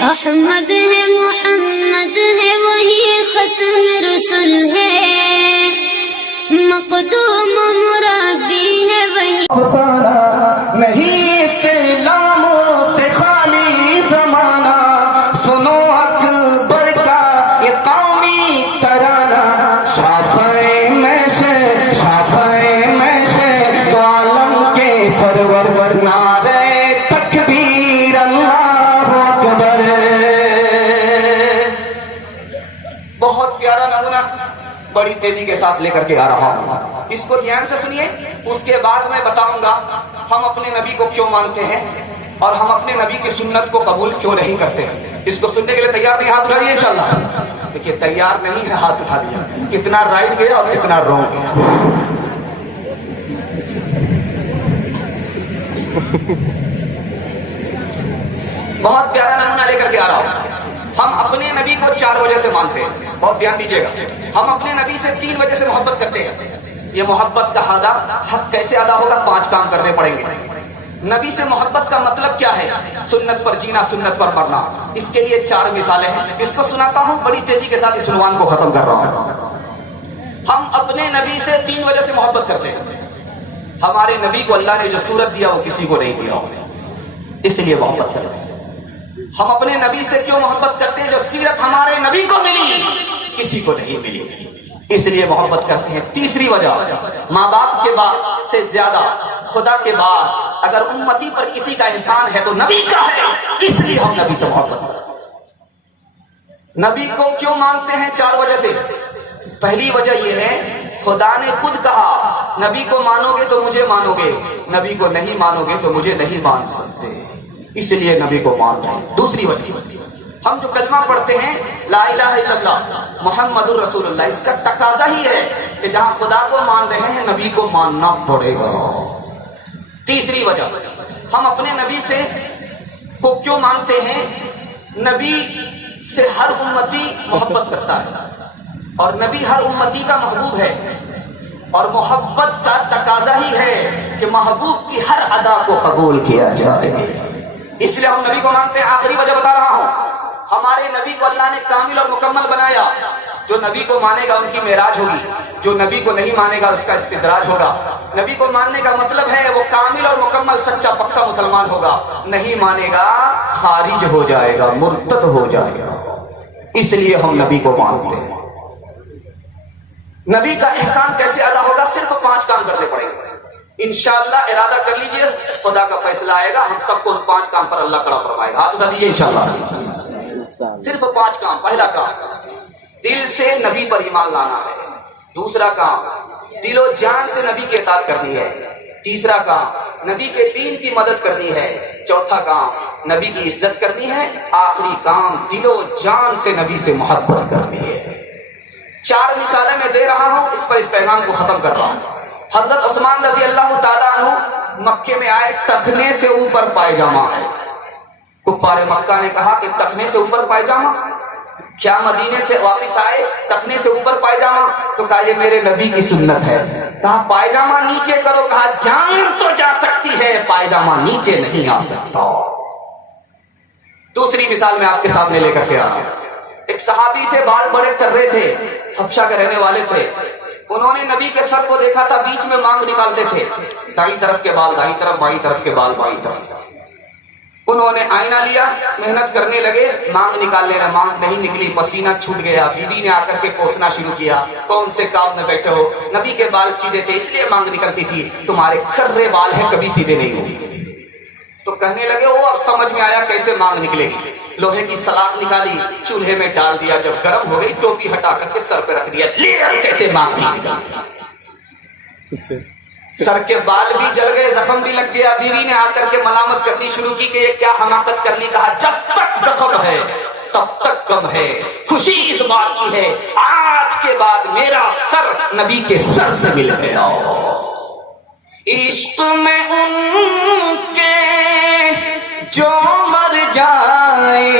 احمد ہے محمد ہے وہی ختم رسول ہے، مقدوم مربی ہے وہی افسانہ نہیں اسلام سے خالی زمانہ، سنو اکبر کا یہ قومی ترانہ، شافعی میں سے تو عالم کے سرور نعرہ تکبیر اللہ اکبر۔ بہت پیارا نمونہ بڑی تیزی کے ساتھ لے کر کے آ رہا ہوں، اس کو دھیان سے سنیے، اس کے بعد میں بتاؤں گا ہم اپنے نبی کو کیوں مانتے ہیں اور ہم اپنے نبی کی سنت کو قبول کیوں نہیں کرتے ہیں۔ اس کو سننے کے لیے تیار نہیں؟ ہاتھ اٹھائیے انشاءاللہ۔ دیکھیے تیار نہیں ہے، ہاتھ اٹھا دیا، کتنا رائٹ گیا اور کتنا رونگ گیا۔ بہت پیارا نمونہ لے کر کے آ رہا ہوں۔ ہم اپنے نبی کو 4 وجہ سے مانتے ہیں، بہت دھیان دیجیے گا۔ ہم اپنے نبی سے 3 وجہ سے محبت کرتے ہیں۔ یہ محبت کا حق کیسے ادا ہوگا؟ 5 کام کرنے پڑیں گے۔ نبی سے محبت کا مطلب کیا ہے؟ سنت پر جینا، سنت پر مرنا۔ اس کے لیے 4 مثالیں ہیں، اس کو سناتا ہوں، بڑی تیزی کے ساتھ اس عنوان کو ختم کر رہا ہوں۔ ہم اپنے نبی سے 3 وجہ سے محبت کرتے ہیں۔ ہمارے نبی کو اللہ نے جو صورت دیا وہ کسی کو نہیں دیا، اس لیے محبت کرتے ہیں۔ ہم اپنے نبی سے کیوں محبت کرتے ہیں؟ جو سیرت ہمارے نبی کو ملی کسی کو نہیں ملی، اس لیے محبت کرتے ہیں۔ تیسری وجہ، ماں باپ کے بعد سے زیادہ خدا کے بعد اگر امتی پر کسی کا احسان ہے تو نبی کا ہے، اس لیے ہم نبی سے محبت کرتے ہیں۔ نبی کو کیوں مانتے ہیں؟ 4 وجہ سے۔ پہلی وجہ یہ ہے، خدا نے خود کہا نبی کو مانو گے تو مجھے مانو گے، نبی کو نہیں مانو گے تو مجھے نہیں مان سکتے، اس لیے نبی کو مان رہے ہیں۔ دوسری وجہ، ہم جو کلمہ پڑھتے ہیں لا الہ الا اللہ محمد الرسول اللہ، اس کا تقاضا ہی ہے کہ جہاں خدا کو مان رہے ہیں نبی کو ماننا پڑے گا۔ تیسری وجہ، ہم اپنے نبی سے کو کیوں مانتے ہیں؟ نبی سے ہر امتی محبت کرتا ہے اور نبی ہر امتی کا محبوب ہے، اور محبت کا تقاضا ہی ہے کہ محبوب کی ہر ادا کو قبول کیا جائے، اس لیے ہم نبی کو مانتے ہیں۔ آخری وجہ بتا رہا ہوں، ہمارے نبی کو اللہ نے کامل اور مکمل بنایا۔ جو نبی کو مانے گا ان کی معراج ہوگی، جو نبی کو نہیں مانے گا اس کا استدراج ہوگا۔ نبی کو ماننے کا مطلب ہے وہ کامل اور مکمل سچا پکا مسلمان ہوگا، نہیں مانے گا خارج ہو جائے گا، مرتد ہو جائے گا، اس لیے ہم نبی کو مانتے ہیں۔ نبی کا احسان کیسے ادا ہوگا؟ صرف 5 کام کرنے پڑیں گے انشاءاللہ۔ ارادہ کر لیجئے، خدا کا فیصلہ آئے گا، ہم سب کو ان 5 کام پر اللہ کڑا فرمائے گا۔ ہاتھ اٹھا دیجئے انشاءاللہ۔ صرف 5 کام۔ پہلا کام، دل سے نبی پر ایمان لانا ہے۔ دوسرا کام، دل و جان سے نبی کی اطاعت کرنی ہے۔ تیسرا کام، نبی کے دین کی مدد کرنی ہے۔ چوتھا کام، نبی کی عزت کرنی ہے۔ آخری کام، دل و جان سے نبی سے محبت کرنی ہے۔ 4 مثالیں میں دے رہا ہوں، اس پر اس پیغام کو ختم کر رہا ہوں۔ حضرت عثمان رضی اللہ تعالیٰ عنہ مکے میں آئے، ٹخنے سے اوپر پائجامہ ہے۔ کفار مکہ نے کہا کہ ٹخنے سے اوپر پائجامہ؟ کیا مدینے سے واپس آئے ٹخنے سے اوپر پائجامہ؟ تو کہا یہ میرے نبی کی سنت ہے۔ کہا پائجامہ نیچے کرو، کہا جان تو جا سکتی ہے، پائجامہ نیچے نہیں آ سکتا۔ دوسری مثال میں آپ کے سامنے لے کر کے آ رہا ہوں۔ ایک صحابی تھے، بال بڑے کرے تھے، حبشہ کے رہنے والے تھے۔ انہوں نے نبی کے سر کو دیکھا تھا، بیچ میں مانگ نکالتے تھے، دائیں طرف کے بال دائیں طرف، بائیں طرف کے بال بائیں طرف۔ انہوں نے آئینہ لیا، محنت کرنے لگے، مانگ نکالنے لگے، مانگ نہیں نکلی، پسینہ چھوٹ گیا۔ بیوی نے آ کر کے کوسنا شروع کیا، کون سے کام میں بیٹھے ہو؟ نبی کے بال سیدھے تھے اس لیے مانگ نکلتی تھی، تمہارے کھرے بال ہیں کبھی سیدھے نہیں ہوئے۔ تو کہنے لگے وہ اب سمجھ میں آیا کیسے مانگ نکلے گی۔ لوہے کی سلاخ نکالی، چولہے میں ڈال دیا، جب گرم ہو گئی ٹوپی ہٹا کر کے سر پہ رکھ دیا، لے کیسے مانگ نکلے۔ سر کے بال بھی جل گئے، زخم بھی لگ گیا۔ بیوی نے آ کر کے ملامت کرنی شروع کی کہ یہ کیا حماقت کر لی۔ کہا جب تک زخم ہے تب تک کم ہے، خوشی اس بات کی ہے آج کے بعد میرا سر نبی کے سر سے مل گیا۔ عشق میں ان کے جو مر جائے